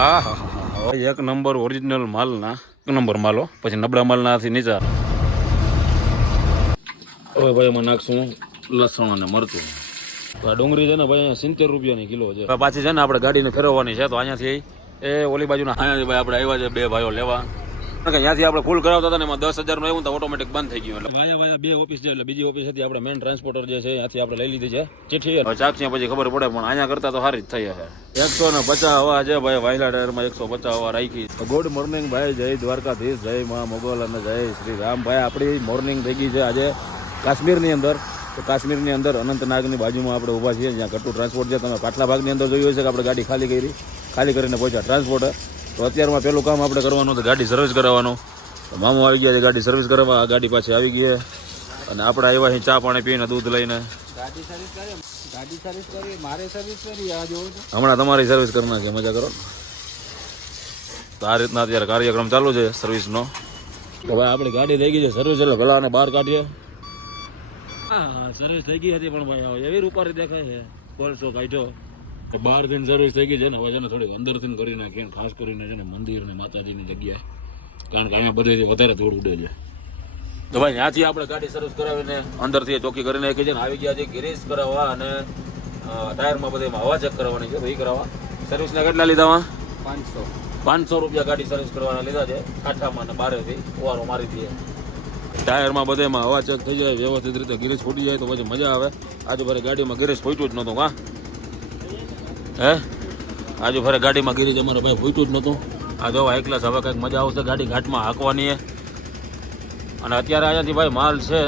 હા હા હા, એક નંબર ઓરિજિનલ માલના એક નંબર માલો, પછી નબળા માલનાથી નીચા. હવે ભાઈ એમાં નાખશું લસણ અને મરચું. તો આ ડુંગળી છે ને ભાઈ અહીંયા 70 રૂપિયાની કિલો છે. પાછી છે ને આપણે ગાડીને ફેરવવાની છે, તો અહીંયાથી એ ઓલી બાજુના અહીંયાથી ભાઈ આપણે આવ્યા છે બે ભાઈઓ લેવા. ત્યાંથી આપણે ફૂલ કરાવતા હતા ને એમાં 10,000 નું આવ્યું તો ઓટોમેટિક બંધ થઈ ગયું. એટલે વાયા બે ઓફિસ છે, એટલે બીજી ઓફિસ હતી આપણે મેઇન ટ્રાન્સપોર્ટર જે છે ત્યાંથી આપણે લઈ લીધી છે ચિઠ્ઠી. ચાકથી પછી ખબર પડે, પણ અહીંયા કરતા તો સારી જ થઈ હશે. 150 હવા છે ભાઈ, વાયલા ટાયરમાં 150 હવા રાખી. ગુડ મોર્નિંગ ભાઈ, જય દ્વારકાધીશ, જય મા મોગલ અને જય શ્રી રામ. ભાઈ આપણી મોર્નિંગ થઈ ગઈ છે આજે કાશ્મીરની અંદર. તો કાશ્મીરની અંદર અનંતનાગની બાજુમાં આપણે ઊભા છીએ, જ્યાં ગટ્ટુ ટ્રાન્સપોર્ટ છે. તમે પાછલા ભાગની અંદર જોયું છે કે આપણે ગાડી ખાલી કરીને પહોંચ્યા ટ્રાન્સપોર્ટર. તો અત્યારમાં પેલું કામ આપણે કરવાનું તો ગાડી સર્વિસ કરાવવાનું. મામો આવી ગયા છે ગાડી સર્વિસ કરવા, આ ગાડી પાછી આવી ગઈ અને આપણે આવ્યા અહીં ચા પાણી પીને દૂધ લઈને. હમણાં તમારી સર્વિસ કરના છે, મજા કરો. તો આ રીતના અત્યારે કાર્યક્રમ ચાલુ છે સર્વિસનો. તો ભાઈ આપણી ગાડી થઈ ગઈ છે સર્વિસ, એટલે ભલાને બહાર કાઢીએ. હા સર્વિસ થઈ ગઈ હતી, પણ ભાઈ એવી રૂપારી દેખાય છે, કોલસો કાઢ્યો. બહાર થઈને સર્વિસ થઈ ગઈ છે ને, હવે છે ને થોડીક અંદરથી કરી નાખીએ, ખાસ કરીને છે ને મંદિર અને માતાજીની જગ્યાએ, કારણ કે અહીંયા બધે વધારે ધૂળ ઉડે છે. તો ભાઈ ત્યાંથી આપણે ગાડી સર્વિસ કરાવીને અંદરથી ચોખ્ખી કરી નાખી છે ને આવી ગયા છે ગિરીશ કરાવવા અને ટાયરમાં બધેમાં હવા ચેક કરાવવાની છે. તો એ કરાવવા સર્વિસના કેટલા લીધા? 500 રૂપિયા ગાડી સર્વિસ કરવાના લીધા છે, કાંઠામાં અને બારેથી ઓવારો મારી દઈએ. ટાયરમાં બધેમાં હવા ચેક થઈ જાય વ્યવસ્થિત રીતે, ગિરેજ ફૂટી જાય તો પછી મજા આવે. આજે ફરે ગાડીમાં ગિરેજ ફૂટ્યું જ નહોતું. હા હે આજે ફરે ગાડીમાં ગિરેજ અમારે ભાઈ ફૂટ્યું જ નહોતું. આ જો હાઈ ક્લાસ, હવે કંઈક મજા આવશે ગાડી ઘાટમાં હાંકવાની. અને અત્યારે અહીંયાથી ભાઈ માલ છે,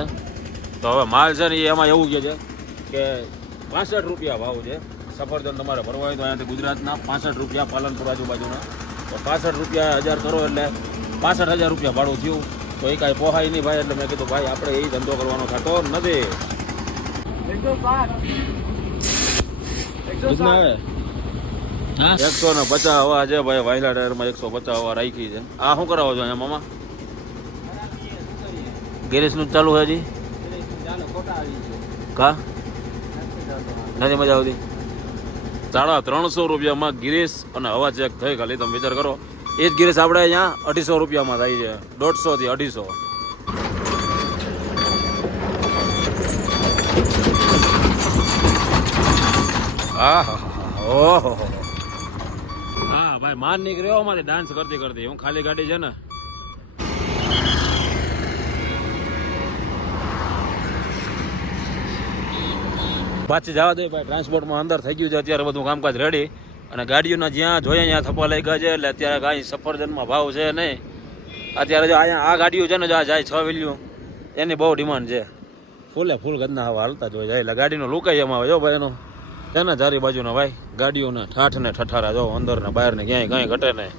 તો હવે માલ છે ને એમાં એવું કહે છે કે 65 રૂપિયા ભાવ છે. સફરજન તમારે ભરવા હોય તો અહીંયાથી ગુજરાતના 65 રૂપિયા, પાલનપુર આજુબાજુના. તો 65 રૂપિયા 1000 કરો એટલે 65,000 રૂપિયા ભાડું થયું. તો એ કાંઈ પોહાય નહીં ભાઈ, એટલે મેં કીધું ભાઈ આપણે એ ધંધો કરવાનો થતો નથી. 150 હવા છે ભાઈ, વાયલા ટાયરમાં 150 હવા રાખી છે. આ શું કરાવો છો અહીંયા મામા? ગેરેજનું ચાલુ છે હજી? કા નથી મજા આવતી? 350 રૂપિયામાં ગિરેશ અને હવા ચેક થઈ. ખાલી તમે વિચાર કરો, એ જ ગિરેશ આપણે અહીંયા 250 રૂપિયામાં થાય છે, 150 થી 250. હા હા ઓહો હા ભાઈ, માર નીકળ્યો અમારે ડાન્સ કરતી કરતી. હું ખાલી ગાડી છે ને, પાછી જવા દે ભાઈ. ટ્રાન્સપોર્ટમાં અંદર થઈ ગયું છે અત્યારે બધું કામકાજ રેડી. અને ગાડીઓના જ્યાં જોઈએ ત્યાં થપ્પા લઈ ગયા છે, એટલે અત્યારે કાંઈ સફરજનમાં ભાવ છે નહીં. અત્યારે જો અહીંયા આ ગાડીઓ છે ને જો જાય 6 વ્હીલ્યું, એની બહુ ડિમાન્ડ છે. ફૂલ ગદના હવા હાલતા જ હોય જાય, એટલે ગાડીનો લુકાઈ એમાં આવે. જો ભાઈ એનો છે ને ચારે બાજુના ભાઈ ગાડીઓના ઠાઠ ને ઠઠારા, જો અંદર ને બહાર ને ક્યાંય કાંઈ ઘટે નહીં.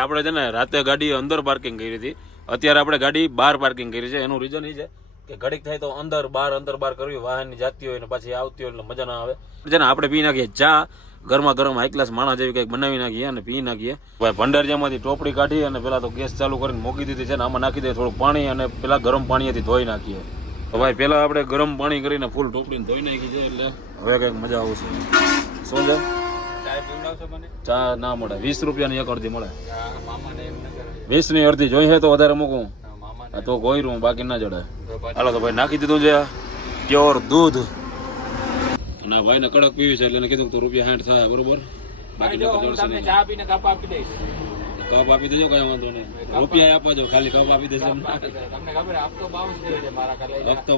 આપણે છે ને રાતે ગાડી અંદર પાર્કિંગ કરી હતી, અત્યારે આપણે ગાડી બહાર પાર્કિંગ કરી છે. એનું રીઝન એ છે કે ઘડીક થાય તો અંદર બાર કરવી, વાહનની જાતી હોય ને પછી આવતી હોય એટલે મજા ના આવે. છે ને આપણે પી નાખીએ ચા, ગરમા ગરમ હાઈ ક્લાસ માણસ જેવી કંઈક બનાવી નાખીએ અને પી નાખીએ. ભાઈ ભંડારિયામાંથી ટોપડી કાઢી અને પેલા તો ગેસ ચાલુ કરીને મૂકી દીધી છે ને, આમાં નાખી દઈએ થોડું પાણી અને પેલા ગરમ પાણીથી ધોઈ નાખીએ. તો ભાઈ પેલા આપણે ગરમ પાણી કરીને ફૂલ ટોપડીને ધોઈ નાખી છે, એટલે હવે કંઈક મજા આવશે. શું છે? ચા ના મળે, 20 રૂપિયાની એક અડધી મળે. 20ની અડધી જોઈએ તો વધારે મૂકું તો ગોયરું, બાકી ના જડે. હાલો તો ભાઈ નાખી દીધું છે પ્યોર દૂધ. અને ભાઈ ને કડક પીવી છે એટલે એને કીધું તો ₹60 થાય બરોબર. બાકી ચા પીને કપ આપી દઈશ. કપ આપી દેજો, કઈ વાંધો નહીં. રૂપિયા આપજો, ખાલી કપ આપી દેજો. તમને ખબર હપ્તો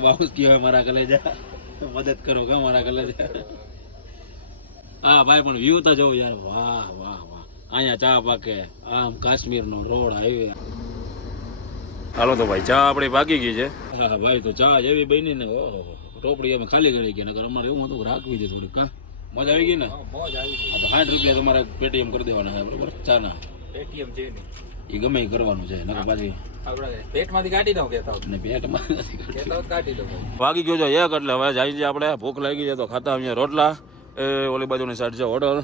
22 કહેવાય મારા કલેજા. મદદ કરો કે મારા કલેજા. હા ભાઈ પણ વ્યૂ તો જોઉં યાર, વાહ વાહ વાહ. અહીંયા ચા પાકે, આમ કાશ્મીર નો રોડ હાઈવે. હાલો તો ભાઈ ચા આપણી પાકી ગઈ છે. હા ભાઈ તો ચા જેવી બની ને ઓહો, ટોપડી અમે ખાલી કરી ગયા. નકર અમારે એવું હતું કે રાખવી છે થોડીક. કા મજા આવી ગઈ ને? મોજ આવી ગઈ. તો 60 રૂપિયા તમારે પેટીએમ કરી દેવાના છે બરોબર. ચા ના પેટીએમ છે ને એ ગમે એ કરવાનું છે, નકર પાછી આપણે પેટમાંથી કાઢી દઉં કેતા ને પેટમાં કેતા કાઢી દઉં. વાગી ગયો છે 1 એટલે હવે જાય છે આપણે. ભૂખ લાગી છે તો ખાતા અહીંયા રોટલા. એ ઓલી બાજુની સાઈડ છે હોટલ.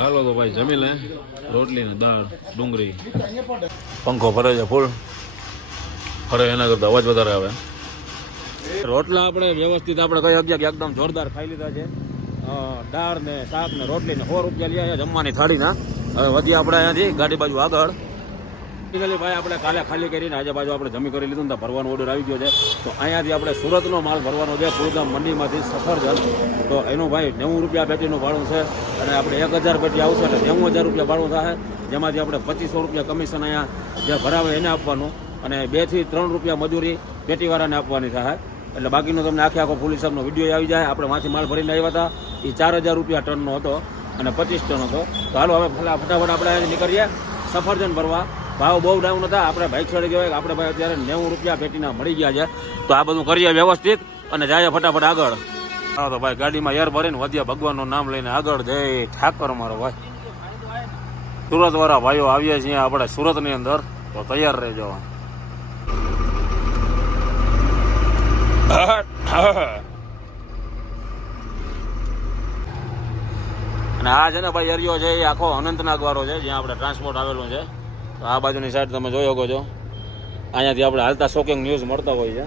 હાલો તો ભાઈ જમી લે. રોટલી ને દાળ, ડુંગળી. પંખો ફરે છે ફૂલ, ફરે એના કરતા અવાજ વધારે આવે. રોટલા આપણે વ્યવસ્થિત આપણે કઈ અગિયાર એકદમ જોરદાર ખાઈ લીધા છે. દાળ ને શાક ને રોટલી ને 100 રૂપિયા લઈ આવ્યા જમવાની થાળીના. હવે વધી આપણે અહીંયાથી ગાડી બાજુ આગળ. ભાઈ આપણે કાલે ખાલી કરીને આજે બાજુ આપણે જમી કરી લીધું ને ભરવાનો ઓર્ડર આવી ગયો છે. તો અહીંયાથી આપણે સુરતનો માલ ભરવાનો છે કુલગામ મંડીમાંથી સફરજન. તો એનું ભાઈ 90 રૂપિયા પેટીનું ભાડું છે અને આપણે 1000 પેટી આવશે એટલે 90000 રૂપિયા ભાડું થાય. જેમાંથી આપણે 2500 રૂપિયા કમિશન અહીંયા જે ભરાવે એને આપવાનું અને 2 થી 3 રૂપિયા મજૂરી પેટીવાળાને આપવાની થાય. એટલે બાકીનો તમને આખો ફૂલ હિસાબનો વિડીયો આવી જાય. આપણે માંથી માલ ભરીને આવ્યા હતા એ 4000 રૂપિયા ટનનો હતો અને 25 ટન હતો. તો હાલો હવે ફટાફટ આપણે અહીંયા નીકળીએ સફરજન ભરવા. ભાવ બહુ ડાઉન હતા. આપણે બાઇક છોડી કહેવાય કે આપણે ભાઈ અત્યારે 90 રૂપિયા પેટીના મળી ગયા છે. તો આ બધું કરીએ વ્યવસ્થિત અને જાય ફટાફટ આગળ. હા તો ભાઈ ગાડીમાં એર ભરીને વધ્યા ભગવાનનું નામ લઈને આગળ જય ઠાકર મારો ભાઈ. સુરત વાળા ભાઈઓ આવીએ છીએ આપણે સુરતની અંદર. તો તૈયાર રહેજો. અને આ છે ને ભાઈ એરિયો છે એ આખો અનંતનાગ વાળો છે જ્યાં આપણે ટ્રાન્સપોર્ટ આવેલું છે. તો આ બાજુની સાઈડ તમે જોઈ શકો છો. અહીંયાથી આપણે હાલતા શોકિંગ ન્યૂઝ મળતા હોય છે.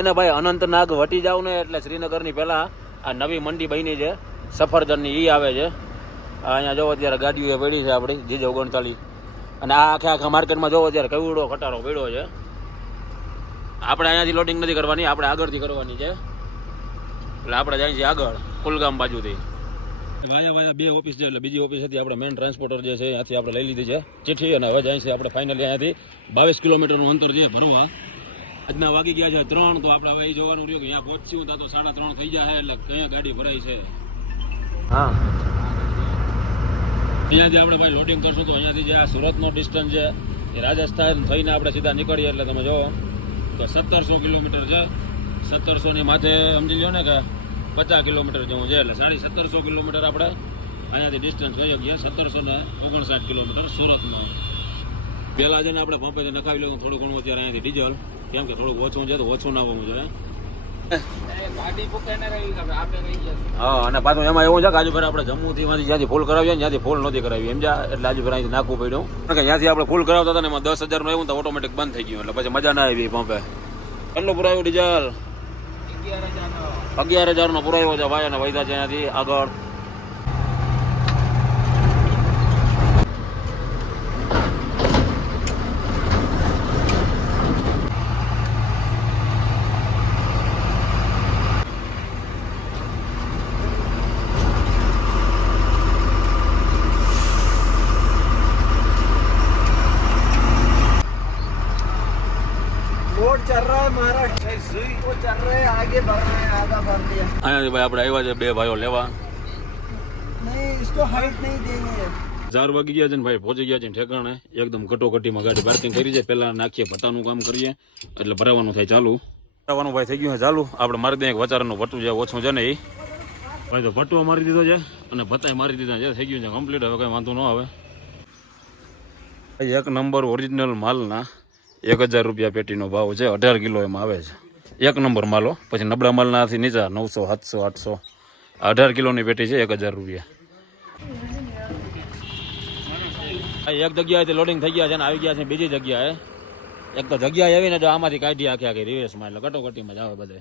એને ભાઈ અનંતનાગ વટી જાવ ને એટલે શ્રીનગરની પહેલા આ નવી મંડી બની છે સફરજનની ઈ આવે છે. અહીંયા જોવો અત્યારે ગાડીઓ પડી છે આપણી જીજે 39 અને આ આખા માર્કેટમાં જોવો અત્યારે કેવડો ખટારો પડ્યો છે. આપણે અહીંયાથી લોડિંગ નથી કરવાની, આપણે આગળથી કરવાની છે. એટલે આપણે જાય છે આગળ કુલગામ બાજુથી. વાયા 2 ઓફિસ છે એટલે બીજી ઓફિસ હતી આપણે મેઇન ટ્રાન્સપોર્ટર જે છે ત્યાંથી આપણે લઈ લીધી છે ચિઠ્ઠી અને હવે જાય છે આપણે ફાઇનલી અહીંયાથી 22 કિલોમીટરનું અંતર છે ભરવા. આજના વાગી ગયા છે 3. તો આપણે હવે એ જોવાનું રહ્યું કે અહીંયા પહોંચ્યું તો 3:30 થઈ જાય એટલે કયા ગાડી ભરાઈ છે. હા અહીંયાથી આપણે ભાઈ લોડિંગ કરશું તો અહીંયાથી જે આ સુરતનો ડિસ્ટન્સ છે એ રાજસ્થાન થઈને આપણે સીધા નીકળીએ એટલે તમે જુઓ તો 1700 કિલોમીટર છે. 1700 ની માથે સમજી લો ને કે 50 કિલોમીટર જેવું છે એટલે 1750 કિલોમીટર આપણે અહીંયાથી ડિસ્ટન્સ કહી શકીએ. 1759 કિલોમીટર સુરતમાં. પહેલાં છે ને આપણે પંપેથી નખાવી લઉં થોડું ઘણું અત્યારે અહીંયાથી ડીઝલ કેમ કે થોડુંક ઓછું છે તો ઓછું નાખવું જોઈએ. હા અને પાછું એમાં એવું છે કે આજુ ફેર આપણે જમ્મુથી જ્યાંથી ફૂલ કરાવીએ ને ત્યાંથી ફૂલ નથી કરાવી એમ એટલે આજુ ફેર અહીંથી નાખવું પડ્યું. કારણ કે જ્યાંથી આપણે ફૂલ કરાવતા હતા ને એમાં 10,000 નું એવું તો ઓટોમેટિક બંધ થઈ ગયું એટલે પછી મજા ના આવી પંપે. કેટલું પુરાયું ડીઝલ? 11,000 નો પુરાયો છે ભાઈ અને વૈધા છે અહીંયાથી આગળ. અહીંયાથી ભાઈ આપણે આવ્યા છે 2 ભાઈઓ લેવા. 4 વાગી ગયા છે ને ભાઈ પહોંચી ગયા છે ઠેકાણે. એકદમ કટોકટીમાં ગાડી પાર્કિંગ કરી છે. પહેલા નાખીએ ભટ્ટાનું કામ કરીએ એટલે ભરાવાનું થાય ચાલુ. ભરાવાનું ભાઈ થઈ ગયું છે ચાલુ. આપણે મારી દઈએ એક વચારાનું ભટ્ટું છે ઓછું છે ને એ ભાઈ તો ભટ્ટું મારી દીધો છે અને ભત્તાય મારી દીધા છે. થઈ ગયું છે કમ્પ્લીટ. હવે કંઈ વાંધો ન આવે. 1 નંબર ઓરિજિનલ માલના 1000 રૂપિયા પેટીનો ભાવ છે. 18 કિલો એમાં આવે છે. 1 નંબર માલો. પછી નબળા માલનાથી નીચા 900 700 800. 18 કિલોની પેટી છે 1000 રૂપિયા. એક જગ્યાએથી લોડિંગ થઈ ગયા છે ને આવી ગયા છે બીજી જગ્યાએ. એક તો જગ્યાએ આવીને જો આમાંથી કાઢી આખી રિવેસમાં એટલે કટોકટીમાં જ આવે બધે.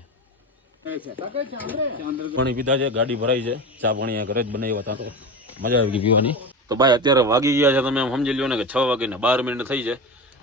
પાણી પીધા છે, ગાડી ભરાઈ છે. ચા પાણી ઘરે જ બનાવ્યા હતા તો મજા આવી ગઈ પીવાની. તો ભાઈ અત્યારે વાગી ગયા છે તમે સમજી લો ને કે 6 વાગીને 12 મિનિટ થઈ છે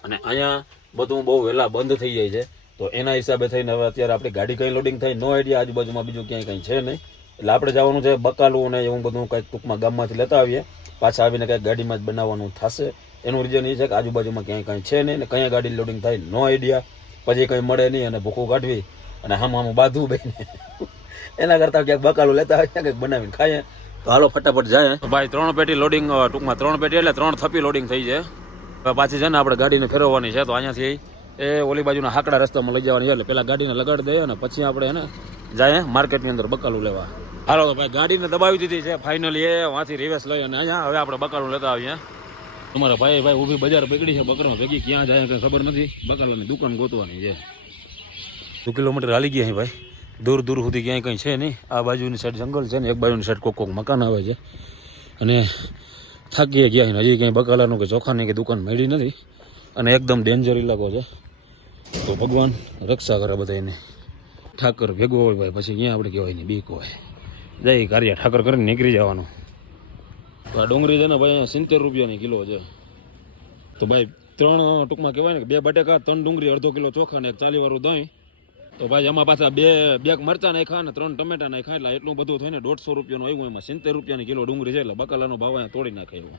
અને અહીંયા બધું બહુ વહેલા બંધ થઈ જાય છે. તો એના હિસાબે થઈને હવે અત્યારે આપણી ગાડી કઈ લોડિંગ થઈ નો આઈડિયા. આજુબાજુમાં બીજું ક્યાંય કંઈ છે નહીં એટલે આપણે જવાનું છે બકાલું ને એવું બધું કંઈક ટૂંકમાં ગામમાંથી લેતા આવીએ. પાછા આવીને કંઈક ગાડીમાં જ બનાવવાનું થશે. એનું રીઝન એ છે કે આજુબાજુમાં ક્યાંય કંઈ છે નહીં ને કયા ગાડી લોડિંગ થાય નો આઈડિયા. પછી કંઈ મળે નહીં અને ભૂખું કાઢવી અને હામ બાંધવું બેને એના કરતાં ક્યાંક બકાલું લેતા હોય કંઈક બનાવીને ખાઈએ. તો હાલો ફટાફટ જાય. ભાઈ 3 પેટી લોડિંગ ટૂંકમાં 3 પેટી એટલે 3 થપ્પી લોડિંગ થઈ છે. પાછી છે ને આપણે ગાડીને ફેરવવાની છે. તો અહીંયાથી એ ઓલી બાજુના હાકડા રસ્તામાં લઈ જવાની છે એટલે પેલા ગાડીને લગાડી દઈએ અને પછી આપણે એને જાય માર્કેટની અંદર બકાલું લેવા. હાલો તો ભાઈ ગાડીને દબાવી દીધી છે ફાઇનલી. એ વાંથી રિવેસ લઈ અને અહીંયા હવે આપણે બકાલું લેતા આવીએ. તમારા ભાઈ ઊભી બજાર પકડી છે બકરા ભેગી ક્યાં જાય કંઈ ખબર નથી. બકાલાની દુકાન ગોતવાની છે. 2 કિલોમીટર હાલી ગયા ભાઈ. દૂર સુધી ક્યાંય કંઈ છે નહીં. આ બાજુની સાઈડ જંગલ છે ને એક બાજુની સાઈડ કોક મકાન આવે છે અને થાકી ગયા હજી કંઈ બકાલાનું કે ચોખાની કે દુકાન મળી નથી અને એકદમ ડેન્જર ઇલાકો છે. તો ભગવાન રક્ષા કરે બધા એને. ઠાકર ભેગો હોય ભાઈ પછી અહીંયા આપણે કહેવાય નહીં બીક હોય. જઈ કાર્ય ઠાકર કરીને નીકળી જવાનું. તો આ ડુંગળી છે ને ભાઈ અહીંયા 70 રૂપિયાની કિલો છે. તો ભાઈ 3 ટૂંકમાં કહેવાય ને કે 2 બટેકા 3 ડુંગળી અડધો કિલો ચોખા ને 1 40 વાળું દહીં. તો ભાઈ એમાં પાછા બે મરચા નાખ્યા ને 3 ટમેટા નાખ્યા એટલે એટલું બધું થઈને 150 રૂપિયાનું આવ્યું. એમાં 70 રૂપિયાની કિલો ડુંગળી છે એટલે બકાલાનો ભાવ અહીંયા તોડી નાખે એવું.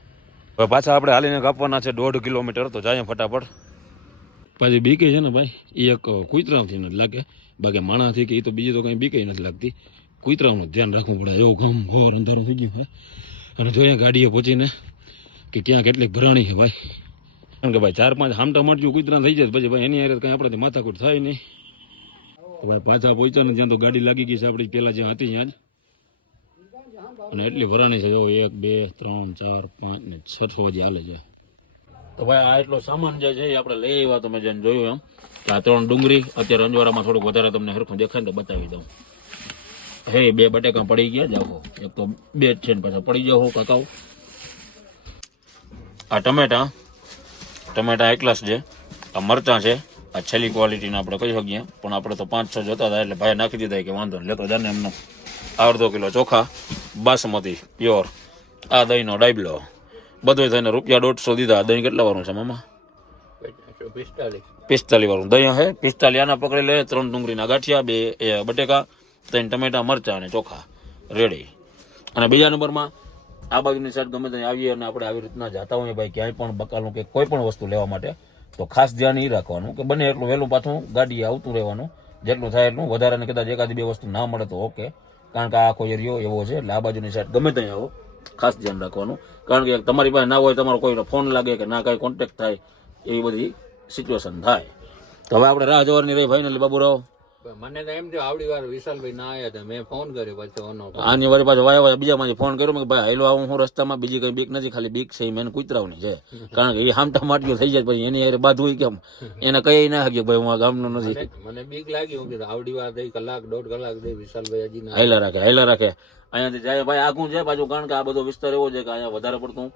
હવે પાછા આપણે હાલીને કાપવાના છે 1.5 કિલોમીટર. તો જાય ફટાફટ. પાછી બીકે છે ને ભાઈ એ એક કુતરાવથી નથી લાગે, બાકી માણાથી કે એ તો બીજી તો કંઈ બીકે નથી લાગતી. કુતરાવનું ધ્યાન રાખવું પડે. એવું ઘમ ઘોર અંધારું થઈ ગયું હોય. અને જોઈએ ગાડીએ પહોંચીને કે ક્યાં કેટલીક ભરાણી છે ભાઈ. કારણ કે ભાઈ 4-5 હામટા માટજું કુતરા થઈ જાય પછી ભાઈ એની હારે કંઈ આપણાથી માથાકૂટ થાય નહીં. તો ભાઈ પાછા પહોંચ્યા ને ત્યાં તો ગાડી લાગી ગઈ છે આપણી પહેલાં જ્યાં હતી ત્યાં જ. અને એટલી ભરાણી છે જો 1 2 3 4 5 ને 6 વાગે હાલે છે. તો ભાઈ આ એટલો સામાન જે છે એ આપણે લઈ આવ્યા. તમે જેને જોયું એમ કે આ 3 ડુંગળી અત્યારે અંજવારામાં થોડુંક વધારે તમને હરખું દેખાય ને તો બતાવી દઉં. હે 2 બટેકા પડી ગયા જાઓ. એક તો 2 જ છે ને પાછા પડી જાઓ કાકાઓ. આ ટમેટા એકલા છે. આ મરચાં છે. આ છેલ્લી ક્વોલિટીના આપણે કહી શકીએ પણ આપણે તો 5-6 જોતા હતા એટલે ભાઈ નાખી દીધા કે વાંધો નહીં લેતો જાને એમનો. અડધો કિલો ચોખા બાસમતી પ્યોર. આ દહીંનો ડાયબલો બધું થઈને ₹150 દીધા. દહીં કેટલા વાળું છે મામા? 45 વાળું દહીં હે. 45 આના પકડી લે. 3 ડુંગળીના ગાંઠિયા, 2 બટેકા, 3 ટમેટા, મરચાં અને ચોખા રેડી. અને બીજા નંબરમાં આ બાજુની સાઈડ ગમે ત્યાં આવીએ અને આપણે આવી રીતના જતા હોઈએ ભાઈ ક્યાંય પણ બકાલું કે કોઈ પણ વસ્તુ લેવા માટે તો ખાસ ધ્યાન એ રાખવાનું કે બને એટલું વહેલું પાછું ગાડીએ આવતું રહેવાનું. જેટલું થાય એટલું. વધારે કદાચ એકાદી 2 વસ્તુ ના મળે તો ઓકે, કારણ કે આ આખો એરિયો એવો છે એટલે આ બાજુની સાઈડ ગમે ત્યાં આવો ખાસ ધ્યાન રાખવાનું. કારણ કે તમારી પાસે ના હોય, તમારો કોઈનો ફોન લાગે કે ના કાંઈ કોન્ટેક્ટ થાય એવી બધી સિચ્યુએશન થાય. તો હવે આપણે રાહ જોવાની રહી ફાઇનલી બાબુરાવ. મને તો એમ થયું આવડી વાર વિશાલભાઈ ના આવ્યા હતા, મેં ફોન કર્યો પછી આની વારી પાછો વાયા બીજામાંથી ફોન કર્યો કે ભાઈ હાલો આવું હું રસ્તામાં, બીજી કઈ બીક નથી, ખાલી બીક છે મેં કુતરાવની છે. કારણ કે એ હામટા માટક્યો થઈ જાય પછી એની હારે બાંધવું કેમ, એને કઈ ના શકીએ ભાઈ હું આ ગામનો નથી. મને બીક લાગી હું કીધું આવડી વાર દઈ કલાક 1.5 કલાક દઈ વિશાલભાઈ હજી હાયલા રાખે અહીંયાથી જાય ભાઈ આખું છે પાછું. કારણ કે આ બધો વિસ્તાર એવો છે કે અહીંયા વધારે પડતું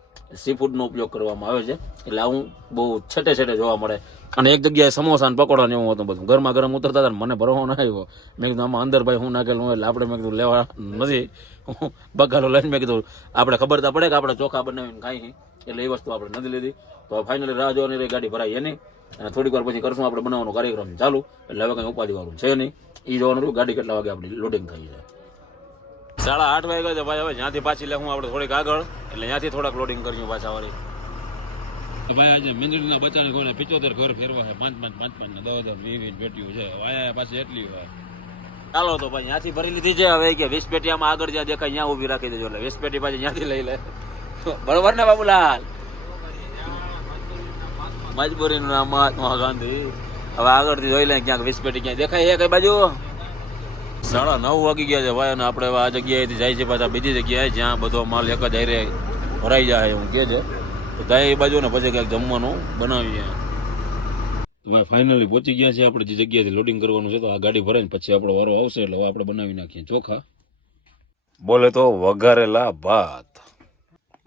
સી ફૂડનો ઉપયોગ કરવામાં આવે છે એટલે આવું બહુ છેટે જોવા મળે. અને એક જગ્યાએ સમોસા ને પકોડા ને એવું હતું બધું ગરમા ગરમ ઉતરતા હતા. મને ભરવો ના આવ્યો. મેં કીધું આમાં અંદર ભાઈ હું નાખેલું એટલે આપણે મેં કીધું લેવા નથી. હું બગાલો લઈને મેં કીધું આપણે ખબર તો પડે કે આપણે ચોખા બનાવીને ખાઈ એટલે એ વસ્તુ આપણે નથી લીધી. તો ફાઇનલી રાહ જોવાની રહી, ગાડી ભરાઈ એની અને થોડીક વાર પછી કરશું આપણે બનાવવાનો કાર્યક્રમ ચાલુ. એટલે હવે કંઈ ઉપાધિ વાળું છે નહીં. એ જોવાનું રહ્યું ગાડી કેટલા વાગે આપણી લોડિંગ થઈ છે. 8:30 વાગ્યા છે ભાઈ. હવે જ્યાંથી પાછી લે હું આપણે થોડીક આગળ એટલે ત્યાંથી થોડાક લોડિંગ કર્યું પાછા વાળી. તો ભાઈ આજે મીંદડીના બચ્ચાને કોઈને 75 ઘર ફેરવા છે. 5-5 ને 10,000-20 પેટીઓ છે. વાયા પાછી એટલી હોય. ચાલો તો ભાઈ ત્યાંથી ભરી લીધી છે. હવે કે 20 પેટી આમાં આગળ જ્યાં દેખાય ત્યાં ઊભી રાખી દેજો એટલે 20 પેટી પાછી ત્યાંથી લઈ લે. બરોબર ને બાબુલાલ? મજબૂરીનું નામ મહાત્મા ગાંધી. હવે આગળથી જોઈ લે ક્યાંક 20 પેટી ક્યાંય દેખાય છે કઈ બાજુ. 9:30 વાગી ગયા છે ભાઈ અને આપણે આ જગ્યાએથી જાય છે પાછા બીજી જગ્યાએ જ્યાં બધો માલ એક જ હારે ભરાઈ જાય એવું કહે છે. તો જાય એ બાજુ ને પછી ક્યાંક જમવાનું બનાવીએ. ભાઈ ફાઇનલી પહોંચી ગયા છે આપણે જે જગ્યાએથી લોડિંગ કરવાનું છે. તો આ ગાડી ભરાઈને પછી આપણો વારો આવશે એટલે આપણે બનાવી નાખીએ ચોખા. બોલે તો વઘારેલા ભાત.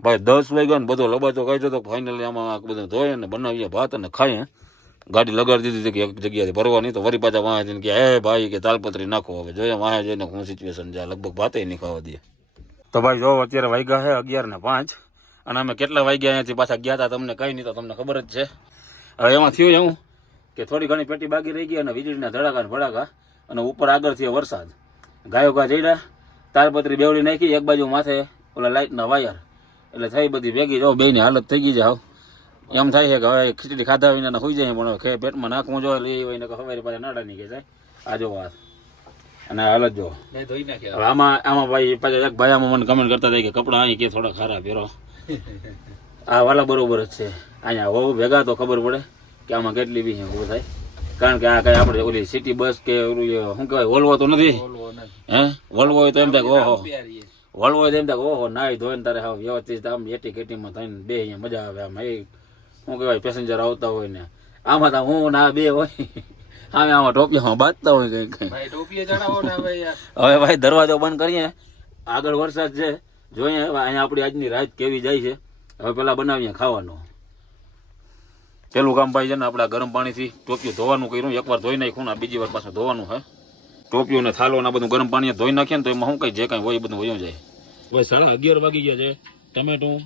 ભાઈ 10 વાગ્યા ને બધો લબાચો કાઢ્યો તો ફાઇનલી આમાં બધું ધોઈએ ને બનાવીએ ભાત અને ખાઈએ. ગાડી લગાડી દીધી હતી કે એક જગ્યાએથી ભરવાની. તો વરી પાછા વાંહે જઈને કે હે ભાઈ કે તાલપત્રી નાખો. હવે જોઈએ વાંહે જઈને હું સિચ્યુએશન જાય. લગભગ ભાતે નહીં ખાવા દે. તો ભાઈ જો અત્યારે વાગ્યા છે 11:05 અને અમે કેટલા વાગ્યા અહીંયાથી પાછા ગયા હતા તમને કઈ નહીં તો તમને ખબર જ છે. હવે એમાં થયું એવું કે થોડી ઘણી પેટી બાકી રહી ગઈ અને વીજળીના ધડાકા ને ભડાકા અને ઉપર આગળ થયો વરસાદ. ગાયો ગા જઈડા તાલપત્રી બેવડી નાખી એક બાજુ માથે ઓલા લાઇટના વાયર એટલે થઈ બધી ભેગી જાઓ. બેની હાલત થઈ ગઈ જાવ. એમ થાય છે કે હવે ખીચડી ખાધા વિના હોઈ જાય પણ પેટમાં નાખવું જોઈએ એટલે એ હોય ને હવે પાછા નાડા નીકળે જાય. આ જો વાત અને હાલત જો. હવે આમાં ભાઈ પાછા એક ભાઈ આમાં મને કમેન્ટ કરતા થાય કે કપડા અહીં કે થોડા ખારા પહેરો. આ વાલા બરોબર જ છે. અહીંયા હોવું ભેગા તો ખબર પડે કે આમાં કેટલી બી ઊભું થાય. કારણ કે આ કઈ આપણે ઓલી સિટી બસ કે ઓલું શું કહેવાય વોલ્વો તો નથી. હે વોલ્વો હોય તો એમ થાય ઓહો, વોલ્વો હોય તો એમ થાય ઓહો નાઈ ધોઈને તારે હા વ્યવસ્થિત આમ એટી કેટીમાં થઈને બે અહીંયા મજા આવે. આમ એ શું કહેવાય પેસેન્જર આવતા હોય ને આમાં તો હું ના બે હોય આમે આમાં ટોપિયામાં બાંધતા હોય કઈ. હવે ભાઈ દરવાજો બંધ કરીએ. આગળ વરસાદ છે જોઈએ હવે અહીંયા આપણી આજની રાત કેવી જાય છે. હવે પેલા બનાવીએ ખાવાનું. પેલું કામ ભાઈ છે ને આપણે ગરમ પાણીથી ટોપિયું ધોવાનું કર્યું, એકવાર ધોઈ નાખ્યું ને બીજી વાર પાછું ધોવાનું હે. ટોપિયું ને થાલો ને બધું ગરમ પાણી ધોઈ નાખીએ ને તો એમાં શું કઈ જે કાંઈ હોય એ બધું વયું જાય. ભાઈ 11:30 વાગી ગયા છે. ટમેટું,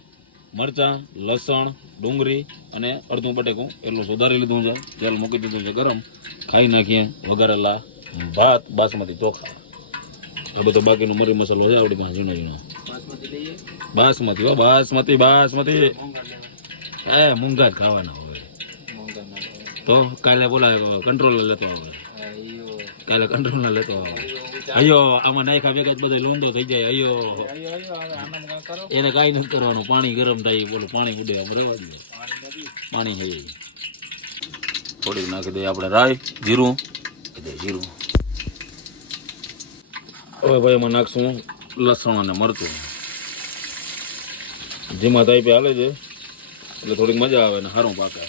મરચાં, લસણ, ડુંગળી અને અડધું બટેકું એટલું સુધારી લીધું છે. તેલ મૂકી દીધું છે ગરમ. ખાઈ નાખીએ વઘારેલા ભાત, બાસમતી ચોખા. આ બધો બાકીનો મરી મસાલો છે આપણી પાસે ઝીણો ઝીણો. બાસમતી હો, બાસમતી. મૂંગા જ ખાવાના હવે. તો કાલે બોલા કંટ્રોલ લેતો આવે. કાલે કંટ્રોલ ના લેતો આવે. અયો આમાં નાખ્યા ભેગા જ બધો લૂંદો થઈ જાય. અયો એને કાંઈ નથી કરવાનું. પાણી ગરમ થાય બોલું પાણી ઉડે આમ રહેવા દે. પાણી છે થોડીક નાખી દઈએ આપણે રાઈ, જીરું. હવે ભાઈ એમાં નાખશું લસણ અને મરચું. જેમાં તાઈપે હાલે છે એટલે થોડીક મજા આવે ને સારું પાકે.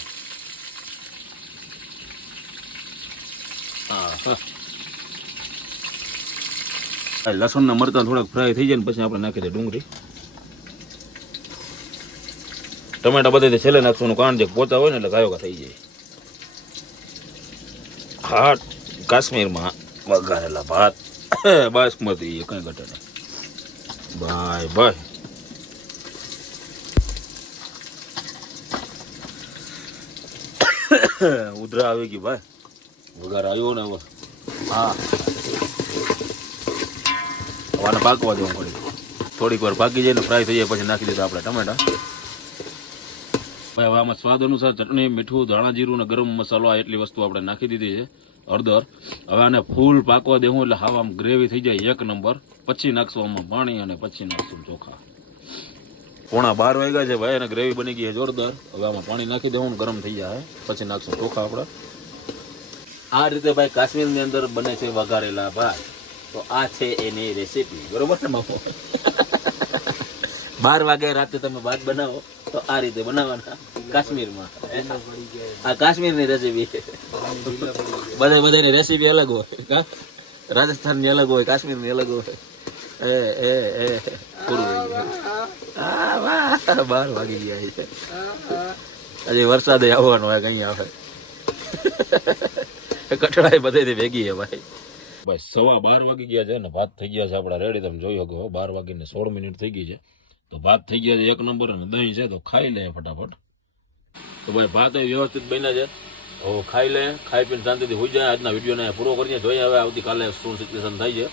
લસણ ના મરચાં થોડાક ફ્રાય થઈ જાય ને પછી આપણે નાખી દઈએ ડુંગળી. ટમેટા બધે છેલ્લે નાખશું, કારણ જે પોતા હોય ને એટલે ગાયો થઈ જાય. હા, કાશ્મીરમાં વઘારેલા ભાત બાસમતી કઈ ઘટે નહીં ભાઈ. ઉધરા આવી ગઈ ભાઈ, વઘાર આવ્યો ને હવે. હા, હવાને પાકવા દેવું પડે. થોડીક વાર પાકી જાય ને ફ્રાય થઈ જાય પછી નાખી દીધા આપણે ટમેટા. ભાઈ હવે આમાં સ્વાદ અનુસાર ચટણી, મીઠું, ધાણા જીરું ને ગરમ મસાલો આ એટલી વસ્તુ આપણે નાખી દીધી છે. હળદર. હવે આને ફૂલ પાકવા દેવું એટલે હાવ આમ ગ્રેવી થઈ જાય 1 નંબર. પછી નાખશું આમાં પાણી અને પછી નાખશું ચોખા. 11:15 વાગ્યા છે ભાઈ અને ગ્રેવી બની ગઈ છે જોરદાર. હવે આમાં પાણી નાખી દેવું, ગરમ થઈ જાય પછી નાખશું ચોખા આપણે. આ રીતે ભાઈ કાશ્મીરની અંદર બને છે વઘારેલા ભાત. તો આ છે એની રેસીપી, બરોબર ને બાપુ? 12 વાગે રાતે તમે ભાત બનાવો તો આ રીતે બનાવવાના કાશ્મીરમાં. આ કાશ્મીરની રેસીપી. બધાની રેસીપી અલગ હોય. રાજસ્થાનની અલગ હોય, કાશ્મીરની અલગ હોય. પૂરું થઈ ગયું. 12 વાગી ગયા છે. હજી વરસાદ આવવાનો હોય, કઈ આવે. કઠડાઈ બધેથી ભેગી છે ભાઈ. 12:15 વાગી ગયા છે ને ભાત થઈ ગયા છે આપણા રેડી. તમે જોઈ શકો 12 વાગીને 16 મિનિટ થઈ ગઈ છે. તો ભાત થઈ ગયા છે 1 નંબર અને દહીં છે તો ખાઈ લે ફટાફટ. તો ભાઈ ભાત વ્યવસ્થિત બન્યા છે. હવે ખાઈ લે, ખાઈ પીને શાંતિથી હોઈ જાય. આજના વિડીયોને પૂરો કરીએ. જોઈએ હવે આવતીકાલે શું સિચ્યુએશન થાય છે.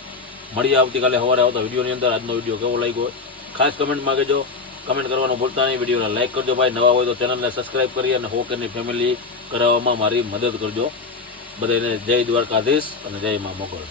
મળીએ આવતીકાલે સવારે આવતા વિડીયોની અંદર. આજનો વિડીયો કેવો લાગ્યો હોય ખાસ કમેન્ટમાં કહેજો. કમેન્ટ કરવાનું ભૂલતા નહીં. વિડીયોને લાઈક કરજો ભાઈ. નવા હોય તો ચેનલને સબસ્ક્રાઈબ કરી અને હોકરની ફેમિલી કરાવવામાં મારી મદદ કરજો. બધાને જય દ્વારકાધીશ અને જય મા મોગલ.